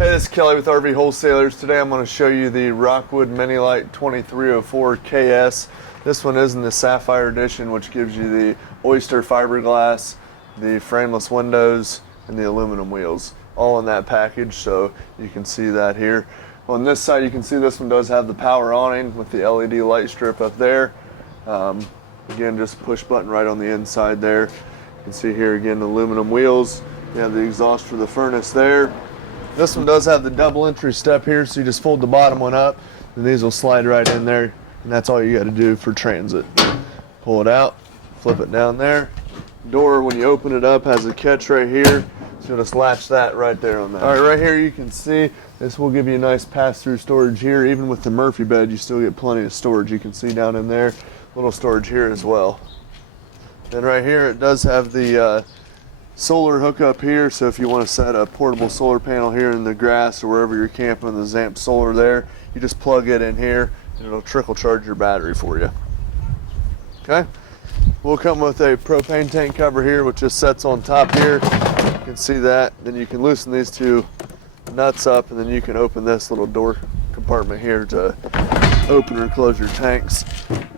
Hey, this is Kelly with RV Wholesalers. Today I'm going to show you the Rockwood Lite 2304KS. This one is in the Sapphire Edition, which gives you the oyster fiberglass, the frameless windows, and the aluminum wheels, all in that package, so you can see that here. On this side, you can see this one does have the power awning with the LED light strip up there. Again, just push button right on the inside there. You can see here again the aluminum wheels. You have the exhaust for the furnace there. This one does have the double entry step here, so you just fold the bottom one up, and these will slide right in there, and that's all you got to do for transit. Pull it out, flip it down there. Door, when you open it up, has a catch right here, so you'll just latch that right there on that. All right, right here you can see this will give you a nice pass-through storage here. Even with the Murphy bed, you still get plenty of storage. You can see down in there, little storage here as well. Then right here, it does have the solar hookup here, so if you want to set a portable solar panel here in the grass or wherever you're camping, the Zamp solar there, you just plug it in here and it'll trickle charge your battery for you. Okay, we'll come with a propane tank cover here, which just sets on top here. You can see that. Then you can loosen these two nuts up, and then you can open this little door compartment here to open or close your tanks.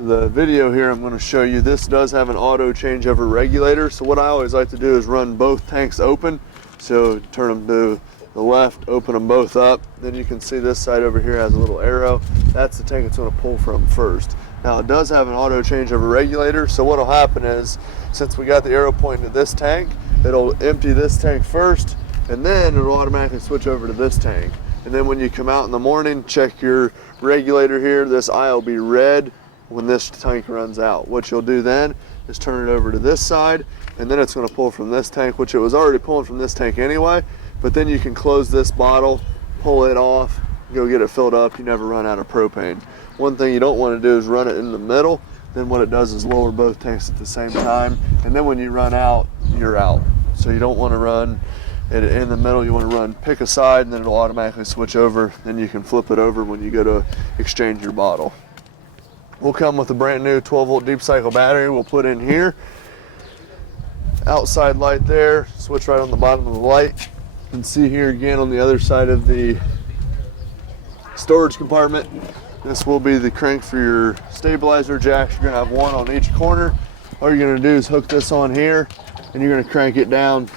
The video here I'm going to show you, this does have an auto changeover regulator, so what I always like to do is run both tanks open. So turn them to the left, open them both up, then you can see this side over here has a little arrow. That's the tank it's going to pull from first. Now it does have an auto changeover regulator, so what will happen is, since we got the arrow pointing to this tank, it'll empty this tank first, and then it'll automatically switch over to this tank. And then when you come out in the morning, check your regulator here. This eye will be red when this tank runs out. What you'll do then is turn it over to this side, and then it's going to pull from this tank, which it was already pulling from this tank anyway. But then you can close this bottle, pull it off, go get it filled up. You never run out of propane. One thing you don't want to do is run it in the middle. Then what it does is lower both tanks at the same time, and then when you run out, you're out. So you don't want to run it in the middle. You want to run, pick a side, and then it'll automatically switch over. Then you can flip it over when you go to exchange your bottle. We'll come with a brand new 12-volt deep cycle battery we'll put in here. Outside light there, switch right on the bottom of the light. You can see here again on the other side of the storage compartment, this will be the crank for your stabilizer jacks. You're going to have one on each corner. All you're going to do is hook this on here, and you're going to crank it down.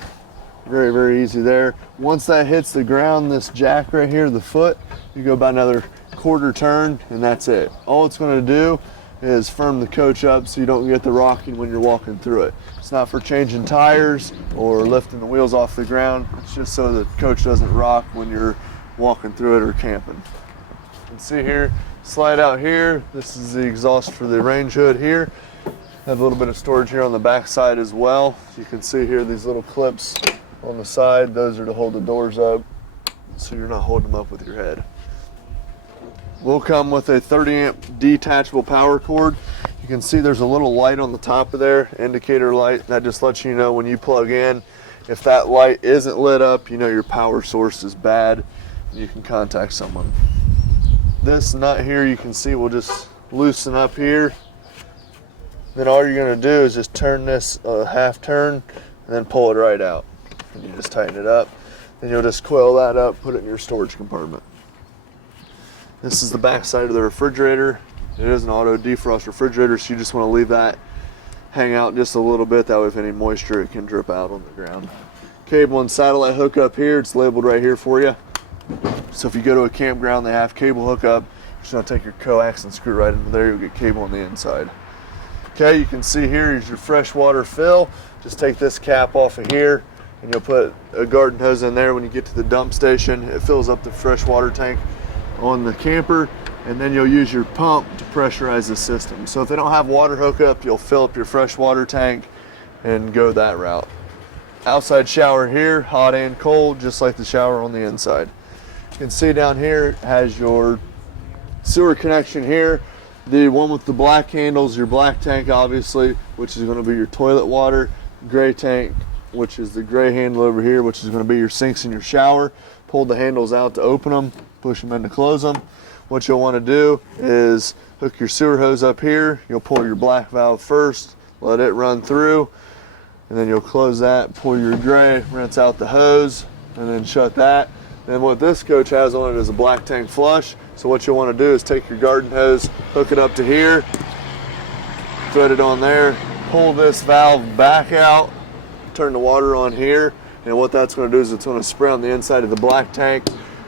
Very, very easy there. Once that hits the ground, this jack right here, the foot, you go about another quarter turn, and that's it. All it's going to do is firm the coach up so you don't get the rocking when you're walking through it. It's not for changing tires or lifting the wheels off the ground. It's just so the coach doesn't rock when you're walking through it or camping. You can see here, slide out here. This is the exhaust for the range hood here. Have a little bit of storage here on the back side as well. You can see here these little clips on the side. Those are to hold the doors up so you're not holding them up with your head. We'll come with a 30 amp detachable power cord. You can see there's a little light on the top of there, indicator light. That just lets you know when you plug in. If that light isn't lit up, you know your power source is bad. You can contact someone. This nut here you can see will just loosen up here. Then all you're going to do is just turn this a half turn and then pull it right out. And you just tighten it up. Then you'll just coil that up, put it in your storage compartment. This is the back side of the refrigerator. It is an auto defrost refrigerator, so you just want to leave that hang out just a little bit. That way if any moisture, it can drip out on the ground. Cable and satellite hookup here. It's labeled right here for you. So if you go to a campground, they have cable hookup. You're just going to take your coax and screw right into there. You'll get cable on the inside. Okay, you can see here is your freshwater fill. Just take this cap off of here, and you'll put a garden hose in there. When you get to the dump station, it fills up the freshwater tank on the camper, and then you'll use your pump to pressurize the system. So if they don't have water hookup, you'll fill up your freshwater tank and go that route. Outside shower here, hot and cold, just like the shower on the inside. You can see down here it has your sewer connection here. The one with the black handles, your black tank obviously, which is going to be your toilet water. Gray tank, which is the gray handle over here, which is going to be your sinks in your shower. Pull the handles out to open them, push them in to close them. What you'll want to do is hook your sewer hose up here. You'll pull your black valve first, let it run through, and then you'll close that, pull your gray, rinse out the hose, and then shut that. And what this coach has on it is a black tank flush. So what you'll want to do is take your garden hose, hook it up to here, thread it on there, pull this valve back out, turn the water on here, and what that's going to do is it's going to spray on the inside of the black tank,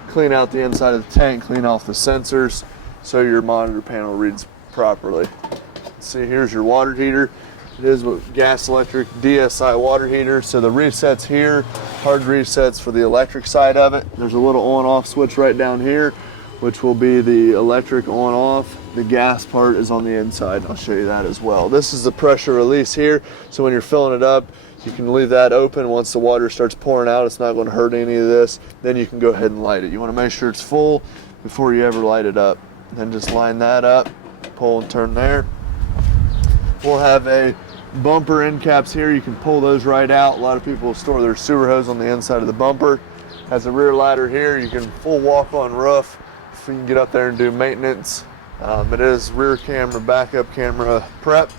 clean out the inside of the tank, clean off the sensors so your monitor panel reads properly. See, here's your water heater. It is a gas electric DSI water heater, so the resets here, hard resets for the electric side of it. There's a little on-off switch right down here, which will be the electric on-off. The gas part is on the inside. I'll show you that as well. This is the pressure release here, so when you're filling it up, you can leave that open. Once the water starts pouring out, it's not going to hurt any of this. Then you can go ahead and light it. You want to make sure it's full before you ever light it up. Then just line that up, pull and turn there. We'll have a bumper end caps here. You can pull those right out. A lot of people store their sewer hose on the inside of the bumper. Has a rear ladder here. You can full walk on roof if you can get up there and do maintenance. It is rear camera, backup camera prep.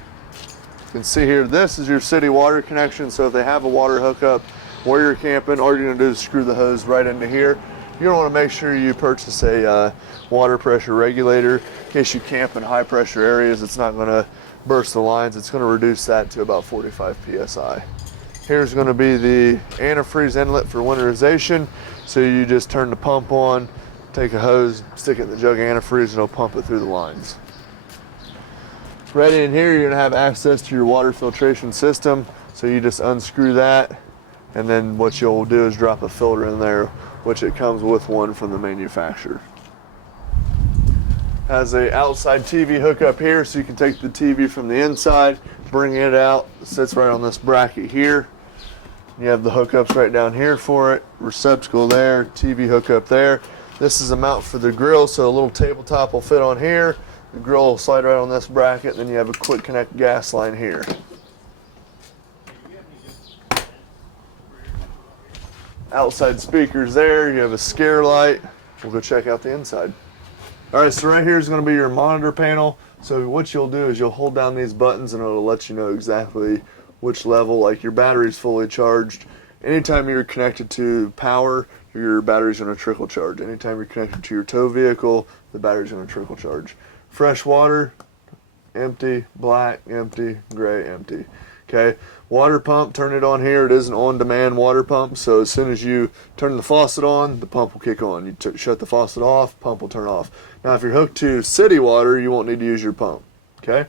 You can see here, this is your city water connection. So if they have a water hookup where you're camping, all you're gonna do is screw the hose right into here. You're gonna wanna make sure you purchase a water pressure regulator in case you camp in high pressure areas. It's not gonna burst the lines. It's going to reduce that to about 45 psi. Here's going to be the antifreeze inlet for winterization. So you just turn the pump on, take a hose, stick it in the jug of antifreeze, and it'll pump it through the lines. Right in here, you're going to have access to your water filtration system. So you just unscrew that, and then what you'll do is drop a filter in there, which it comes with one from the manufacturer. Has a outside TV hookup here, so you can take the TV from the inside, bring it out. It sits right on this bracket here. You have the hookups right down here for it. Receptacle there, TV hookup there. This is a mount for the grill, so a little tabletop will fit on here. The grill will slide right on this bracket. Then you have a quick connect gas line here. Outside speakers there. You have a scare light. We'll go check out the inside. All right, so right here is going to be your monitor panel. So what you'll do is you'll hold down these buttons and it'll let you know exactly which level, like your battery's fully charged. Anytime you're connected to power, your battery's going to trickle charge. Anytime you're connected to your tow vehicle, the battery's going to trickle charge. Fresh water, empty, black, empty, gray, empty. Okay, water pump, turn it on here. It is an on-demand water pump, so as soon as you turn the faucet on, the pump will kick on. You shut the faucet off, pump will turn off. Now, if you're hooked to city water, you won't need to use your pump. Okay,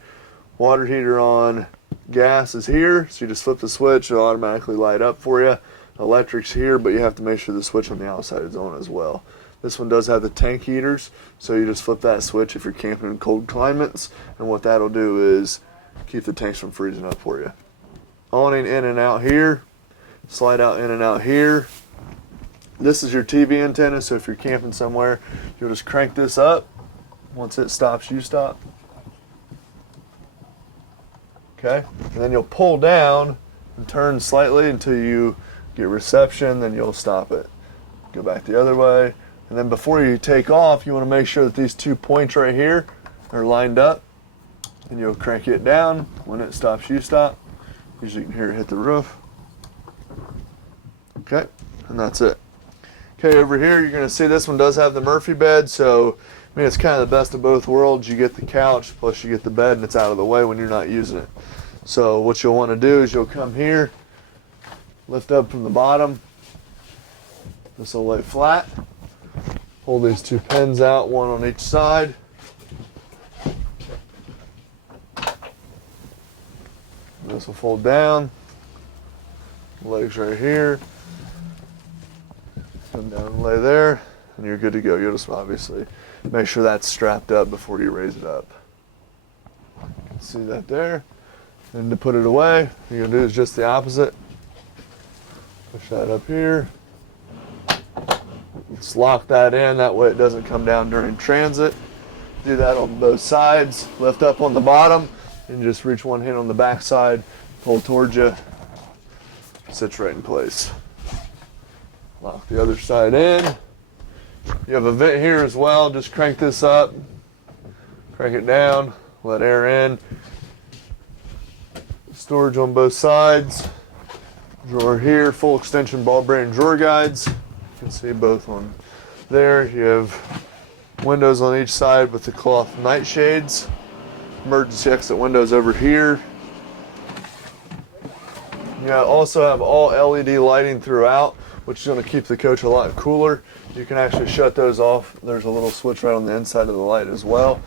water heater on gas is here, so you just flip the switch, it'll automatically light up for you. Electric's here, but you have to make sure the switch on the outside is on as well. This one does have the tank heaters, so you just flip that switch if you're camping in cold climates, and what that'll do is keep the tanks from freezing up for you. Awning in and out here, slide out in and out here. This is your TV antenna, so if you're camping somewhere, you'll just crank this up. Once it stops, you stop. Okay, and then you'll pull down and turn slightly until you get reception, then you'll stop it. Go back the other way, and then before you take off, you want to make sure that these 2 points right here are lined up, and you'll crank it down. When it stops, you stop. Usually you can hear it hit the roof. Okay, and that's it. Okay, over here you're going to see this one does have the Murphy bed, so I mean it's kind of the best of both worlds. You get the couch, plus you get the bed, and it's out of the way when you're not using it. So what you'll want to do is you'll come here, lift up from the bottom. This will lay flat. Pull these 2 pins out, one on each side. This will fold down. Legs right here. Come down and lay there, and you're good to go. You'll just obviously make sure that's strapped up before you raise it up. You can see that there. And to put it away, what you're gonna do is just the opposite. Push that up here. Let's lock that in, that way it doesn't come down during transit. Do that on both sides. Lift up on the bottom, and just reach one hand on the back side, pull towards you, sits right in place. Lock the other side in. You have a vent here as well. Just crank this up, crank it down, let air in. Storage on both sides. Drawer here, full extension ball bearing drawer guides. can see both on there. You have windows on each side with the cloth night shades. Emergency exit windows over here. You also have all LED lighting throughout, which is going to keep the coach a lot cooler. You can actually shut those off. There's a little switch right on the inside of the light as well.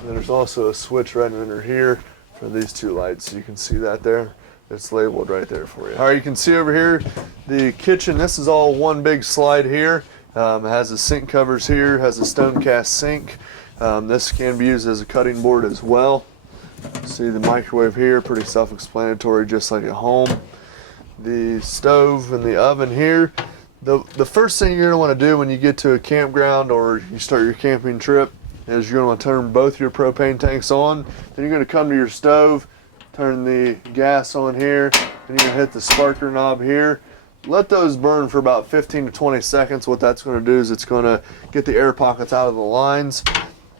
And there's also a switch right under here for these two lights. You can see that there. It's labeled right there for you. All right, you can see over here the kitchen. This is all one big slide here. It has the sink covers here, has a stone cast sink. This can be used as a cutting board as well. See the microwave here, pretty self-explanatory, just like at home. The stove and the oven here. The first thing you're going to want to do when you get to a campground or you start your camping trip is you're going to turn both your propane tanks on. Then you're going to come to your stove, turn the gas on here, and you're going to hit the sparker knob here. Let those burn for about 15 to 20 seconds. What that's going to do is it's going to get the air pockets out of the lines.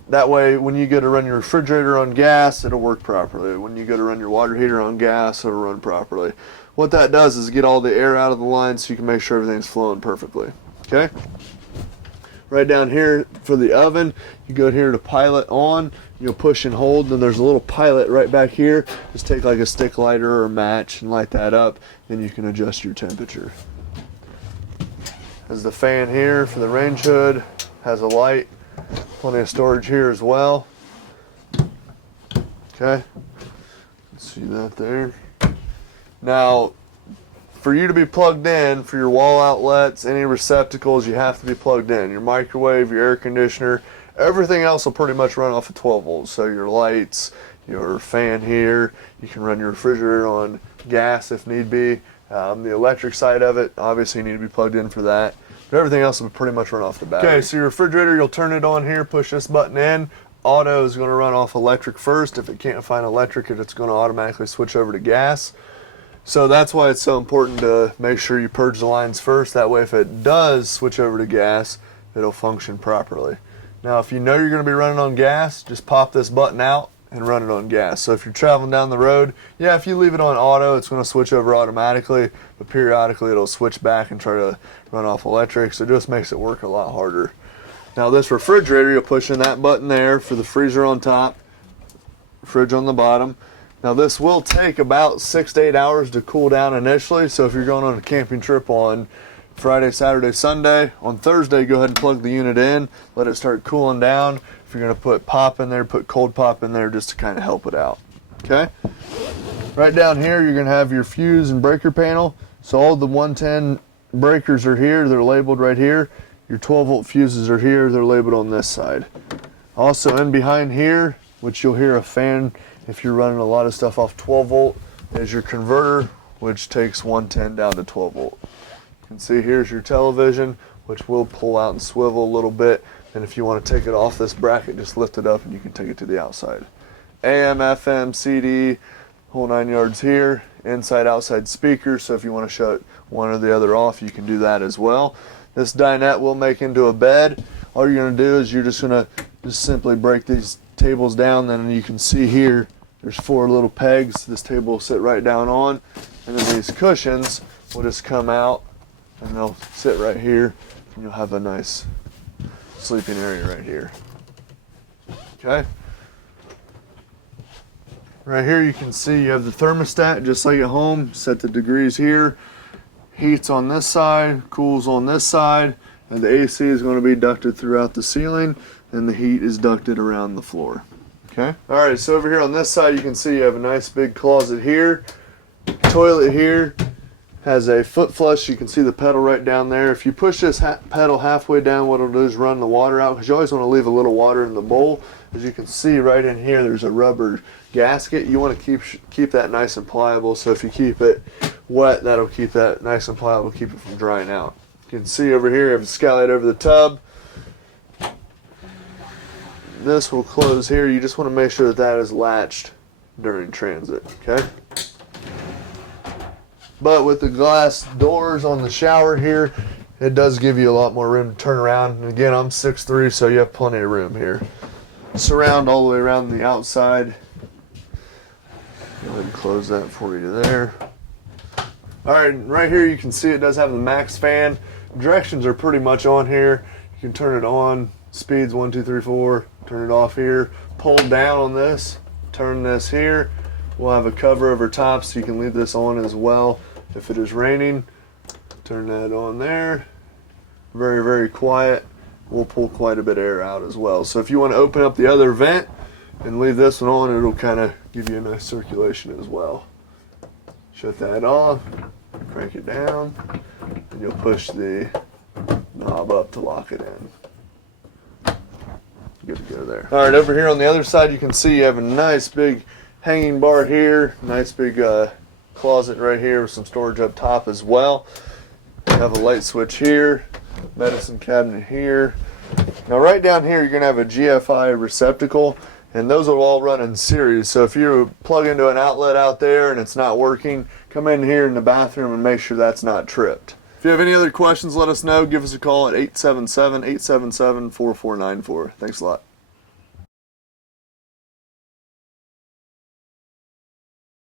That way, when you go to run your refrigerator on gas, it'll work properly. When you go to run your water heater on gas, it'll run properly. What that does is get all the air out of the line so you can make sure everything's flowing perfectly. Okay? Right down here for the oven, you go here to pilot on, you'll push and hold, and there's a little pilot right back here. Just take like a stick lighter or a match and light that up, and you can adjust your temperature. There's the fan here for the range hood, has a light, plenty of storage here as well. Okay, see that there. Now, for you to be plugged in, for your wall outlets, any receptacles, you have to be plugged in. Your microwave, your air conditioner, everything else will pretty much run off of 12 volts. So your lights, your fan here, you can run your refrigerator on gas if need be. The electric side of it, obviously you need to be plugged in for that. But everything else will pretty much run off the battery. Okay, so your refrigerator, you'll turn it on here, push this button in. Auto is going to run off electric first. If it can't find electric, it's going to automatically switch over to gas. So that's why it's so important to make sure you purge the lines first. That way if it does switch over to gas, it'll function properly. Now if you know you're going to be running on gas, just pop this button out and run it on gas. So if you're traveling down the road, yeah, if you leave it on auto, it's going to switch over automatically, but periodically it'll switch back and try to run off electric, so it just makes it work a lot harder. Now this refrigerator, you'll push in that button there for the freezer on top, fridge on the bottom. Now this will take about 6 to 8 hours to cool down initially, so if you're going on a camping trip on Friday, Saturday, Sunday, on Thursday go ahead and plug the unit in, let it start cooling down. If you're going to put pop in there, put cold pop in there just to kind of help it out. Okay? Right down here you're going to have your fuse and breaker panel. So all the 110 breakers are here, they're labeled right here. Your 12 volt fuses are here, they're labeled on this side. Also in behind here, which you'll hear a fan if you're running a lot of stuff off 12 volt, is your converter, which takes 110 down to 12 volt. You can see here's your television, which will pull out and swivel a little bit. And if you want to take it off this bracket, just lift it up and you can take it to the outside. AM, FM, CD, whole 9 yards here. Inside, outside speakers, so if you want to shut one or the other off, you can do that as well. This dinette will make into a bed. All you're going to do is you're just going to simply break these tables down, then you can see here there's 4 little pegs this table will sit right down on, and then these cushions will just come out and they'll sit right here, and you'll have a nice sleeping area right here. Okay, right here you can see you have the thermostat just like at home. Set the degrees here, heats on this side, cools on this side, and the AC is going to be ducted throughout the ceiling, and the heat is ducted around the floor. Okay. All right, so over here on this side, you can see you have a nice big closet here. Toilet here has a foot flush. You can see the pedal right down there. If you push this pedal halfway down, what it'll do is run the water out, because you always want to leave a little water in the bowl. As you can see right in here, there's a rubber gasket. You want to keep that nice and pliable, so if you keep it wet, that'll keep that nice and pliable, keep it from drying out. You can see over here, you have a skylight over the tub. This will close here. You just want to make sure that that is latched during transit, okay? But with the glass doors on the shower here, it does give you a lot more room to turn around. And again, I'm 6'3", so you have plenty of room here. Surround all the way around the outside. Go ahead and close that for you there. All right, right here you can see it does have the max fan. directions are pretty much on here. You can turn it on, speeds 1, 2, 3, 4, turn it off here, pull down on this, turn this here. We'll have a cover over top so you can leave this on as well if it is raining. Turn that on there. Very, very quiet. We'll pull quite a bit of air out as well. So if you want to open up the other vent and leave this one on, it'll kind of give you a nice circulation as well. Shut that off, crank it down, and you'll push the knob up to lock it in. Good to go there. All right, over here on the other side, you can see you have a nice big hanging bar here, nice big closet right here with some storage up top as well. You have a light switch here, medicine cabinet here. Now right down here, you're gonna have a Gfi receptacle, and those will all run in series. So if you plug into an outlet out there and it's not working, come in here in the bathroom and make sure that's not tripped. If you have any other questions, let us know. Give us a call at 877-877-4494. Thanks a lot.